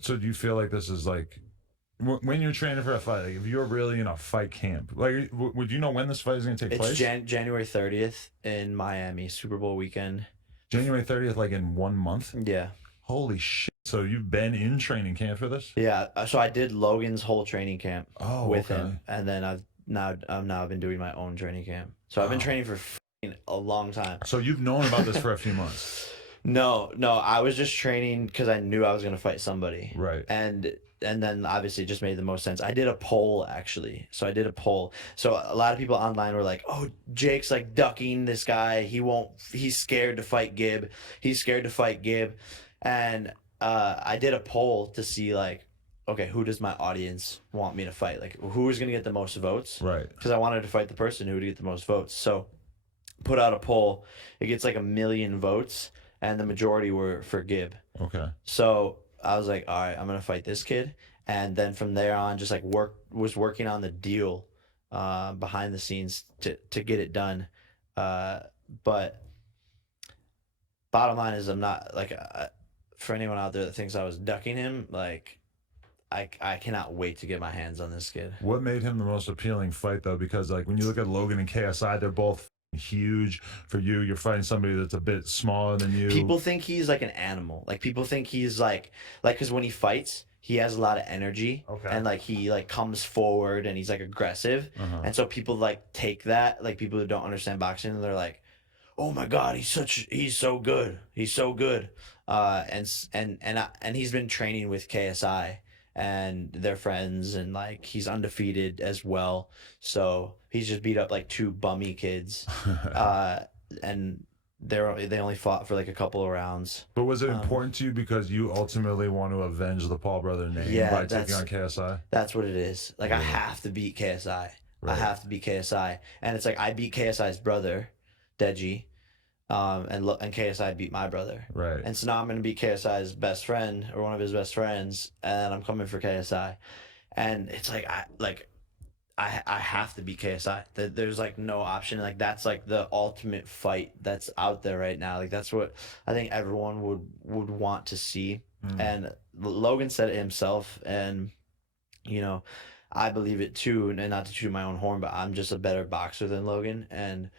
So do you feel like this is like when you're training for a fight, like if you're really in a fight camp, like would you know when this fight is going to take It's place? January 30th in Miami, Super Bowl weekend. January 30th, like in 1 month. Yeah. Holy shit! So you've been in training camp for this? Yeah. So I did Logan's whole training camp Oh, with okay. him, and then I've been doing my own training camp. So I've been Wow. training for a long time. So you've known about this for a few months, No, no, I was just training because I knew I was gonna fight somebody, right? and then obviously it just made the most sense. I did a poll actually, so I did a poll. So a lot of people online were like, "Oh, Jake's like ducking this guy. He won't. He's scared to fight Gibb. He's scared to fight Gibb," and I did a poll to see like, okay, who does my audience want me to fight? Like, who is gonna get the most votes? Right. Because I wanted to fight the person who would get the most votes. So put out a poll. It gets like 1 million votes, and the majority were for Gibb. Okay. So I was like, all right, I'm gonna fight this kid, and then from there on, just like working on the deal, behind the scenes to get it done. But bottom line is, I'm not like for anyone out there that thinks I was ducking him, like I cannot wait to get my hands on this kid. What made him the most appealing fight though? Because like when you look at Logan and KSI, they're both huge. For you, you're fighting somebody that's a bit smaller than you. People think he's like an animal. Like people think he's like because when he fights, he has a lot of energy, Okay. and like he like comes forward and he's like aggressive, and so people like take that, like people who don't understand boxing, and they're like, oh my god, he's so good, he's so good. And he's been training with KSI, and they're friends, and like he's undefeated as well, so he's just beat up like two bummy kids, and they only fought for like a couple of rounds. But was it important to you because you ultimately want to avenge the Paul brother name Yeah, by taking on KSI? That's what it is. Like I have to beat KSI. I Right. have to beat KSI, and it's like I beat KSI's brother, Deji, and KSI beat my brother. Right. And so now I'm gonna beat KSI's best friend, or one of his best friends, and I'm coming for KSI. And it's like I have to beat KSI. There's like no option. Like that's like the ultimate fight that's out there right now. Like that's what I think everyone would want to see. And Logan said it himself, and you know, I believe it too. And not to toot my own horn, but I'm just a better boxer than Logan, and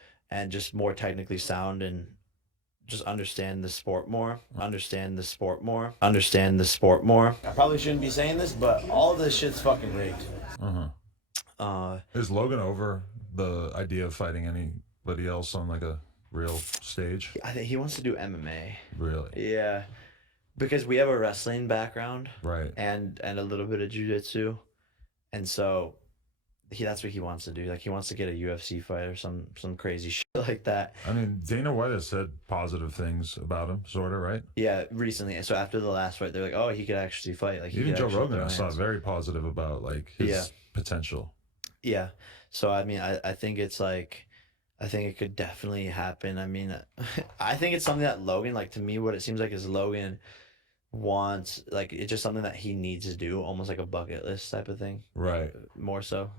just more technically sound, and just understand the sport more. Understand the sport more. Understand the sport more. I probably shouldn't be saying this, but all this shit's fucking rigged. Is Logan over the idea of fighting anybody else on like a real stage? I think he wants to do MMA. Really? Yeah, because we have a wrestling background, Right. and a little bit of jiu-jitsu, and so that's what he wants to do. Like he wants to get a UFC fight or some crazy shit like that. I mean, Dana White has said positive things about him, sort of, right? Yeah, recently. So after the last fight, they're like, oh, he could actually fight. Like he Even could Joe actually Rogan throw I saw hands. very positive about like his potential. Yeah. So I mean, I think it's like, I think it could definitely happen. I mean, I think it's something that Logan, like to me, what it seems like is Logan wants, like it's just something that he needs to do, almost like a bucket list type of thing. Right. More so.